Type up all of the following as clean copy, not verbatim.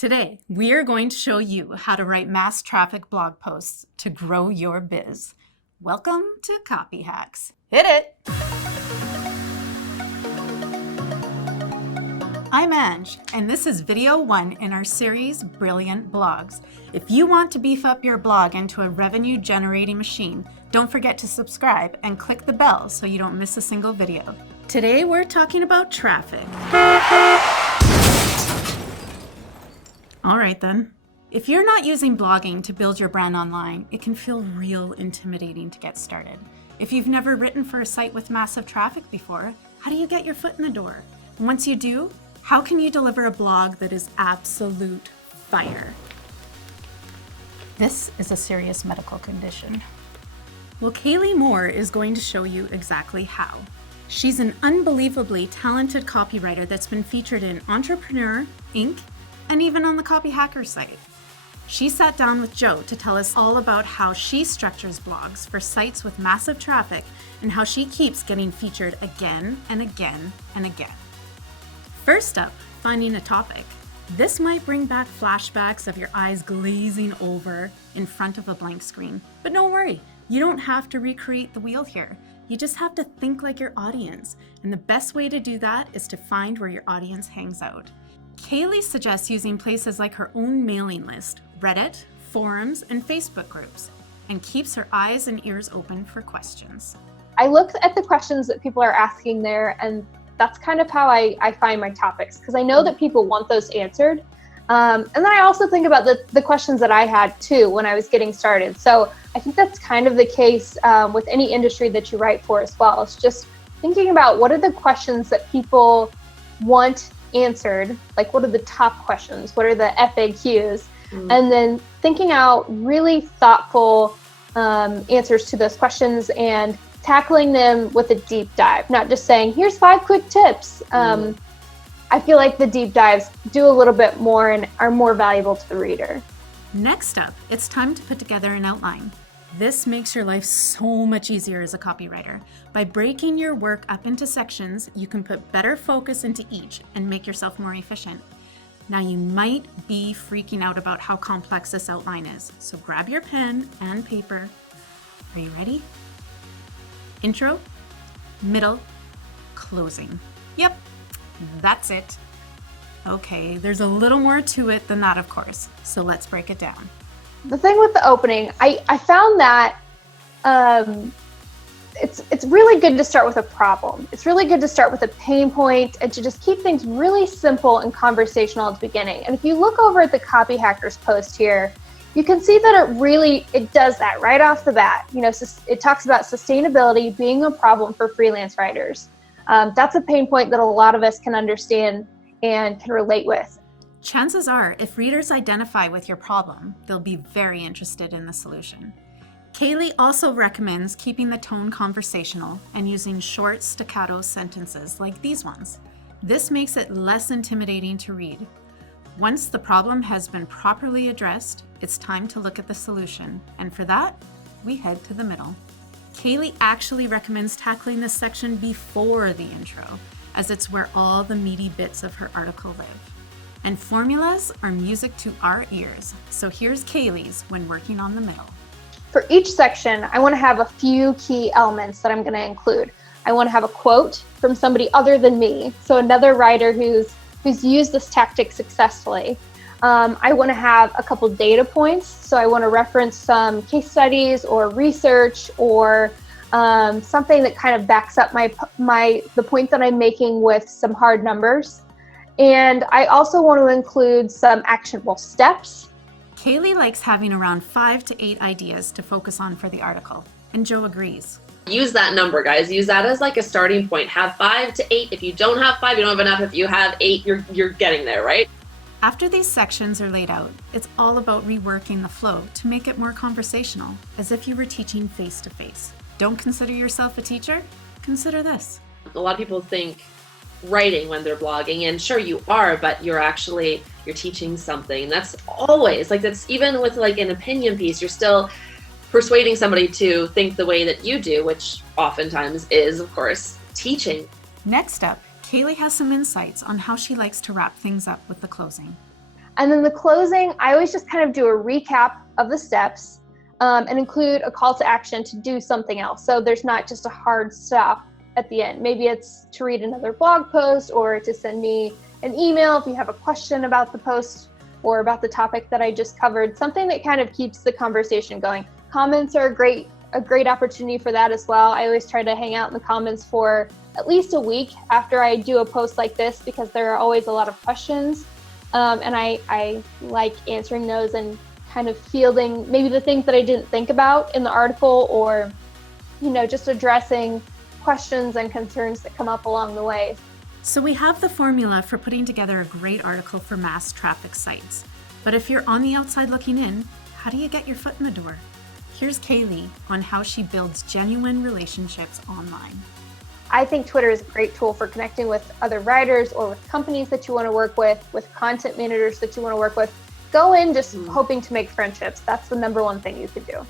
Today, we are going to show you how to write mass traffic blog posts to grow your biz. Welcome to Copy Hacks. Hit it! I'm Ange, and this is video 1 in our series, Brilliant Blogs. If you want to beef up your blog into a revenue-generating machine, don't forget to subscribe and click the bell so you don't miss a single video. Today, we're talking about traffic. All right then. If you're not using blogging to build your brand online, it can feel real intimidating to get started. If you've never written for a site with massive traffic before, how do you get your foot in the door? And once you do, how can you deliver a blog that is absolute fire? This is a serious medical condition. Well, Kaleigh Moore is going to show you exactly how. She's an unbelievably talented copywriter that's been featured in Entrepreneur, Inc., and even on the Copyhackers site. She sat down with Joe to tell us all about how she structures blogs for sites with massive traffic and how she keeps getting featured again and again and again. First up, finding a topic. This might bring back flashbacks of your eyes glazing over in front of a blank screen. But don't worry, you don't have to recreate the wheel here. You just have to think like your audience. And the best way to do that is to find where your audience hangs out. Kaleigh suggests using places like her own mailing list, Reddit, forums, and Facebook groups, and keeps her eyes and ears open for questions. I look at the questions that people are asking there, and that's kind of how I find my topics, because I know that people want those answered. And then I also think about the questions that I had too when I was getting started. So I think that's kind of the case with any industry that you write for as well. It's just thinking about what are the questions that people want answered, like what are the top questions, what are the FAQs, and then thinking out really thoughtful answers to those questions and tackling them with a deep dive, not just saying here's 5 quick tips. I feel like the deep dives do a little bit more and are more valuable to the reader. Next up, it's time to put together an outline. This makes your life so much easier as a copywriter. By breaking your work up into sections, you can put better focus into each and make yourself more efficient. Now you might be freaking out about how complex this outline is, so grab your pen and paper. Are you ready? Intro, middle, closing. Yep, that's it. Okay, there's a little more to it than that, of course, so let's break it down. The thing with the opening, I found that it's really good to start with a problem. It's really good to start with a pain point and to just keep things really simple and conversational at the beginning. And if you look over at the Copyhackers post here, you can see that it does that right off the bat. You know, it talks about sustainability being a problem for freelance writers. That's a pain point that a lot of us can understand and can relate with. Chances are, if readers identify with your problem, they'll be very interested in the solution. Kaleigh also recommends keeping the tone conversational and using short staccato sentences like these ones. This makes it less intimidating to read. Once the problem has been properly addressed, it's time to look at the solution, and for that, we head to the middle. Kaleigh actually recommends tackling this section before the intro, as it's where all the meaty bits of her article live. And formulas are music to our ears, so here's Kaleigh's when working on the middle. For each section, I want to have a few key elements that I'm going to include. I want to have a quote from somebody other than me, so another writer who's used this tactic successfully. I want to have a couple data points, so I want to reference some case studies or research or something that kind of backs up the point that I'm making with some hard numbers. And I also want to include some actionable steps. Kaleigh likes having around 5 to 8 ideas to focus on for the article, and Joe agrees. Use that number, guys. Use that as like a starting point. Have 5 to 8. If you don't have 5, you don't have enough. If you have 8, you're getting there, right? After these sections are laid out, it's all about reworking the flow to make it more conversational, as if you were teaching face-to-face. Don't consider yourself a teacher? Consider this. A lot of people think writing when they're blogging, and sure you are, but you're teaching something. That's always like, that's even with like an opinion piece, you're still persuading somebody to think the way that you do, which oftentimes is, of course, teaching. Next up, Kaleigh has some insights on how she likes to wrap things up with the closing. And then the closing, I always just kind of do a recap of the steps and include a call to action to do something else. So there's not just a hard stop at the end. Maybe it's to read another blog post or to send me an email if you have a question about the post or about the topic that I just covered, something that kind of keeps the conversation going. Comments are a great opportunity for that as well. I always try to hang out in the comments for at least a week after I do a post like this, because there are always a lot of questions. And I like answering those and kind of fielding maybe the things that I didn't think about in the article, or, just addressing questions and concerns that come up along the way. So we have the formula for putting together a great article for mass traffic sites. But if you're on the outside looking in, how do you get your foot in the door? Here's Kaleigh on how she builds genuine relationships online. I think Twitter is a great tool for connecting with other writers or with companies that you want to work with content managers that you want to work with. Go in just hoping to make friendships. That's the number one thing you could do.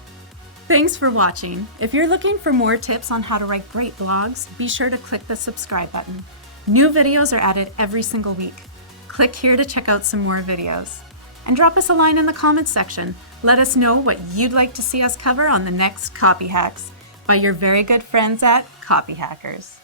Thanks for watching. If you're looking for more tips on how to write great blogs, be sure to click the subscribe button. New videos are added every single week. Click here to check out some more videos. And drop us a line in the comments section. Let us know what you'd like to see us cover on the next Copy Hacks by your very good friends at Copyhackers.